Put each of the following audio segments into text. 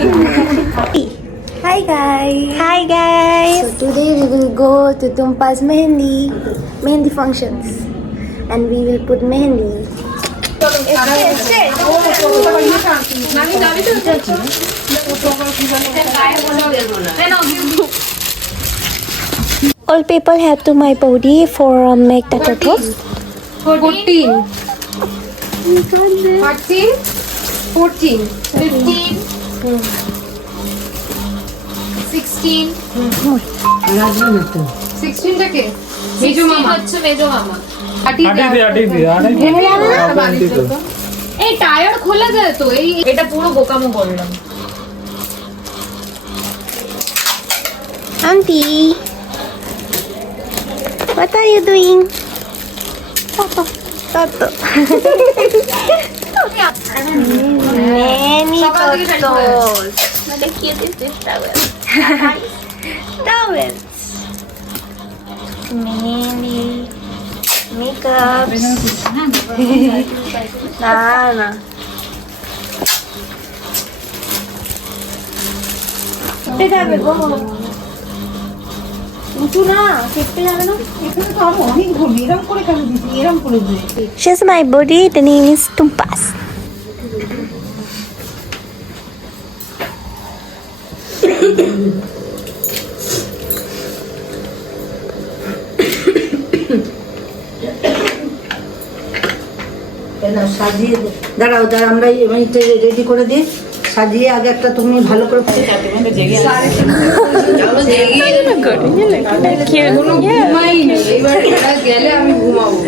Hi guys. So today we will go to Tumpa's mehendi functions, and we will put mehendi. All people have to my body for make the turtles. 14 14 15 16 16 টাকে মেজো মামা হচ্ছে মেজো মামা আটি দে এই tyre খোলা যায় তো এই এটা পুরো বোকামো করলাম। Auntie, what are you doing? Toto. Many totos. The cutest is towel. Towels. Many makeups. Nah. She's my body. The name is Tumpas. সাজিয়ে দাঁড়াও আমরা রেডি করে দিই। সাজিয়ে আগে একটা তুমি ভালো করে গেলে আমি ঘুমাবো।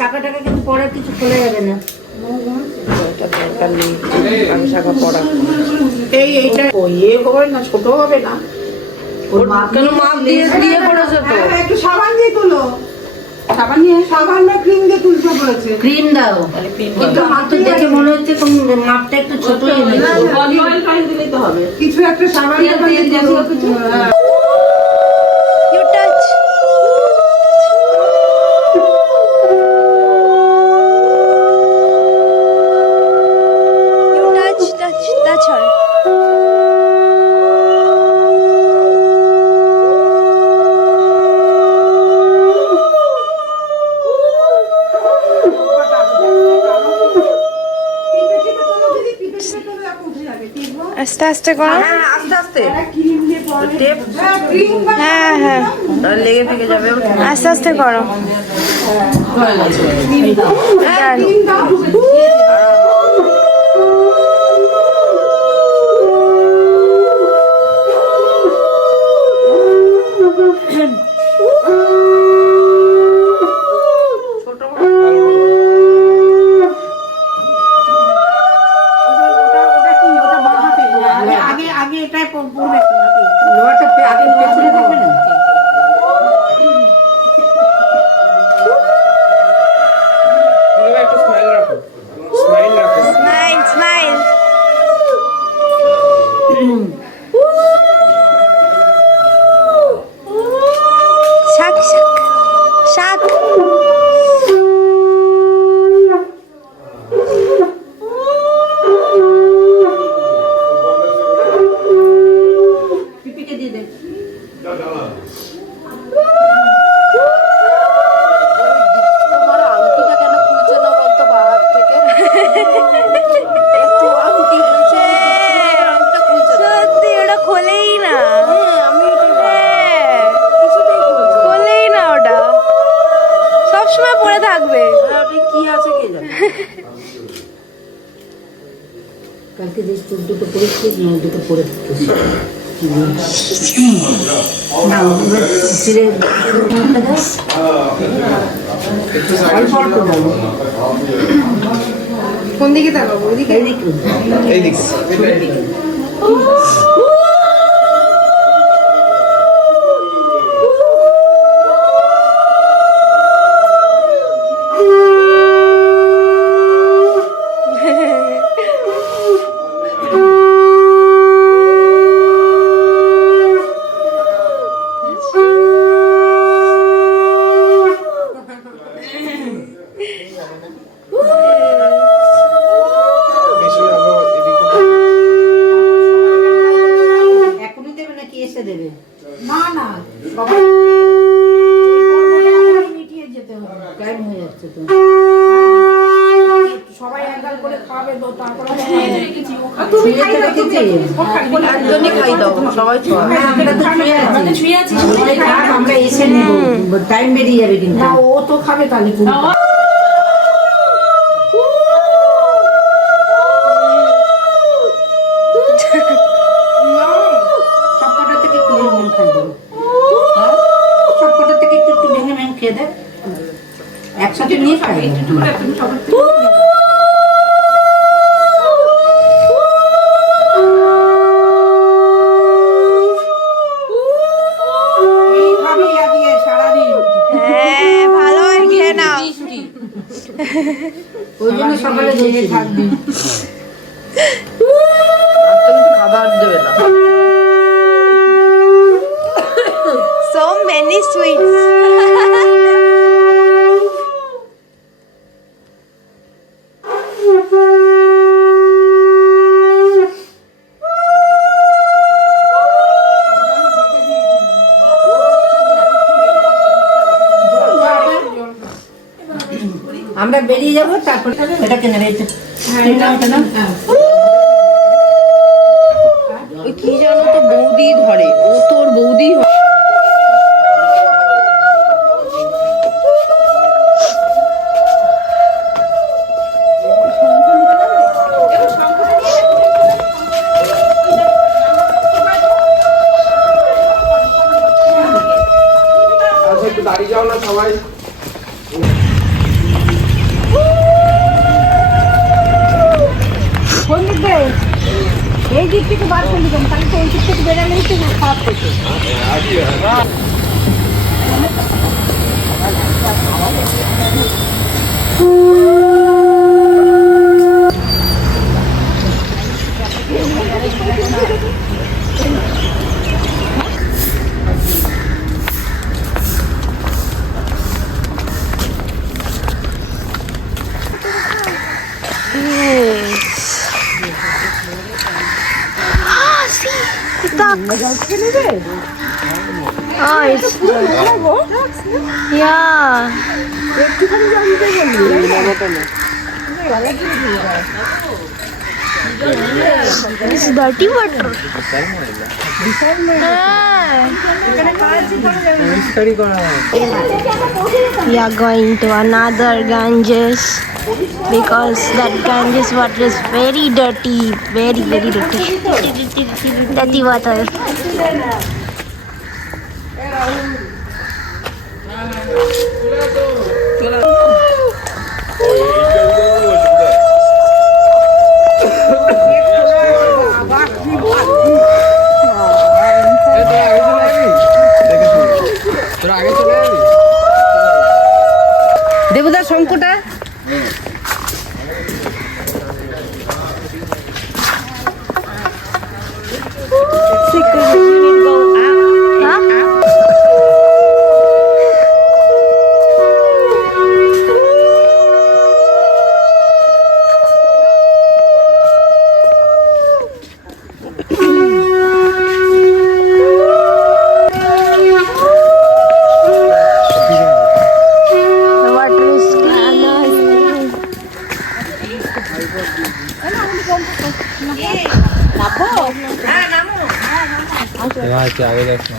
শাখাটাকে কিন্তু পরে কিছু খুলে যাবে না। এইটা হবে না, ছোট হবে না। মাপ দিয়ে করেছে তো। একটু সাবান দিয়ে তুলো, সাবান না ক্রিম দিয়ে তুলতে বলেছে। ক্রিম দাও, কিন্তু হাত তো দেখে মনে হচ্ছে তোমার মাপটা একটু ছোট হয়ে গেছে। অয়েল পানি দিলেই তো হবে। কিছু একটা সাবান দিয়ে কিছু touch her. আস্তে আস্তে করো। আস্তে হ্যাঁ লেগে থেকে যাবে। আস্তে আস্তে করো। শাক পিপিকে দিয়ে দে। কালকে যে দুটো পড়েছিস না, দুটো পড়ে না কোন দিকে তাকাবো? ওইদিকে? এইদিকে। তুমি খাই দাও, একজনই খাই দাও, সবাই ছুঁয়ে আছিস। আমরা এসে নিব, টাইম বেরিয়ে যাবে কিন্তু। না, ও তো খাবে তাহলে। সবকটা থেকে একটু ভেঙে খাই দাও, সবকটা থেকে একটু একটু ভেঙে ভেঙে খেয়ে দেয়, একসাথে নিয়ে খাই। ওই জন্য সকালে জেগে থাকবি, খাবার দেবে না। So many sweets. আমরা বেরিয়ে যাবো, তারপর এটা কিনে নেবে। ওই কি জানো তো বৌদি ধরে, ও তোর বৌদি একটু দাঁড়িয়ে যাও না সবাই। এই দিক থেকে বার করে দিতাম, তাহলে তো ওই দিক থেকে বেরালেই তো খারাপ হতো। Oh, it's yeah. It's dirty water. We are going to another Ganges because that Ganges water is very dirty, very dirty. Dirty water. দেবুদার শঙ্কুটা আগে যাস না।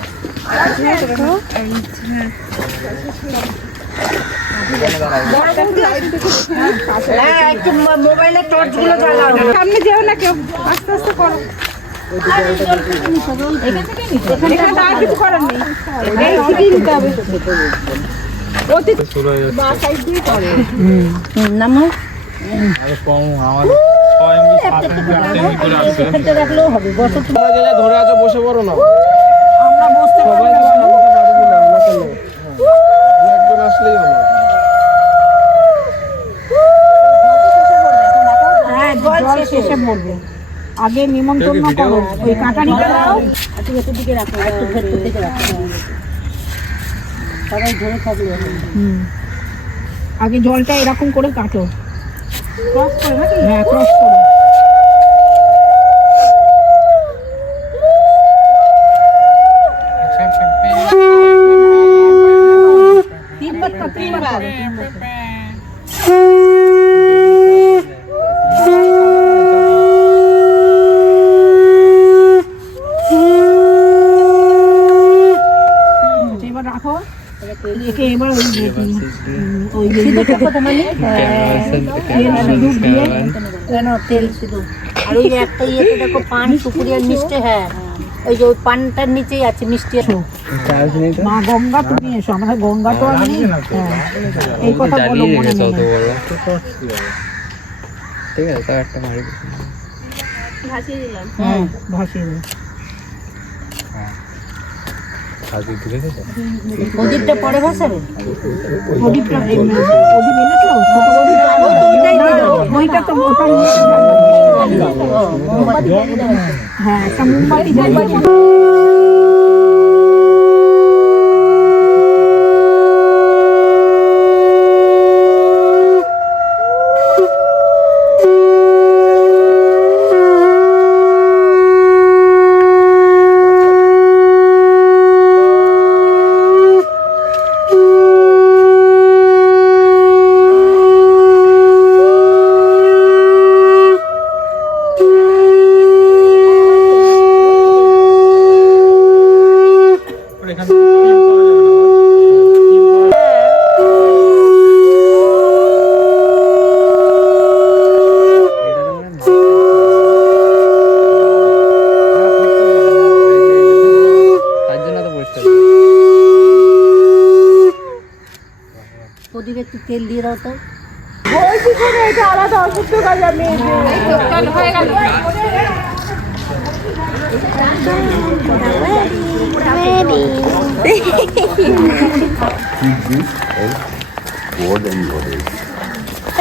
একটু মোবাইলের টর্চ গুলো জ্বালাও, সামনে যেও না কেউ, আস্তে আস্তে করো। নামো ধরে আছো, বসে পড়ো না। আমরা বসতে সবাই একজন আসলেই হলো। হ্যাঁ, জল শেষে পড়বে, আগে নিমন্ত্রণ করো। ওই কাঁটারিটা দাও, একটু ভেতর দিকে রাখো, একটু ভেতর দিকে রাখো, সবাই ধরে থাকলে। আগে জলটা এরকম করে কাটো, ক্রস করে নাকি? হ্যাঁ, ক্রস করো। তিনবার। ওই যে কেন তেল শুধু আর ওই যে একটা ইয়েতে দেখো পান সুপুরি আর মিষ্টি হ্যাঁ ওই যে ওই পানটার নিচেই আছে মিষ্টি মা গঙ্গা তুমি এসো আমাদের গঙ্গা তো আর নেই এই কথা বলো মনে মনে ঠিক আছে তার একটা মারি ভাসিয়ে দিলাম হ্যাঁ ভাসিয়ে দিই প্রদীপটা পরে ভাসাবে প্রদীপটা প্রদীপ এনেছো ওইটা তো ওটাই হ্যাঁ একটা মোমবাতি প্রদীপে একটু তেল দিয়ে দাও তো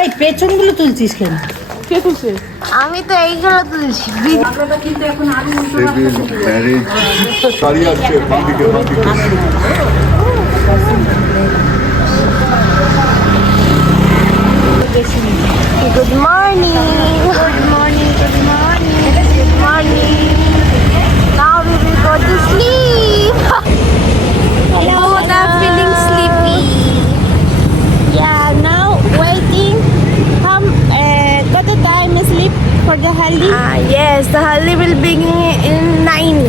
এই পেছনগুলো তুলছিস কেন আমি তো এইগুলো তুলছি Good morning. Good morning. Good morning. Good morning. Now we will go to sleep. Both are feeling sleepy. Yeah. Now waiting. Got the time to sleep for the haldi? Yes, the haldi will begin in 9.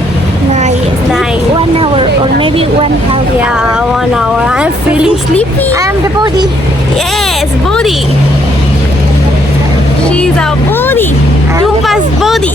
9. 1 hour or maybe 1 hour. Yeah, 1 hour. I'm feeling sleepy. I'm the body. Yes, body. She's a body. Rupa's body.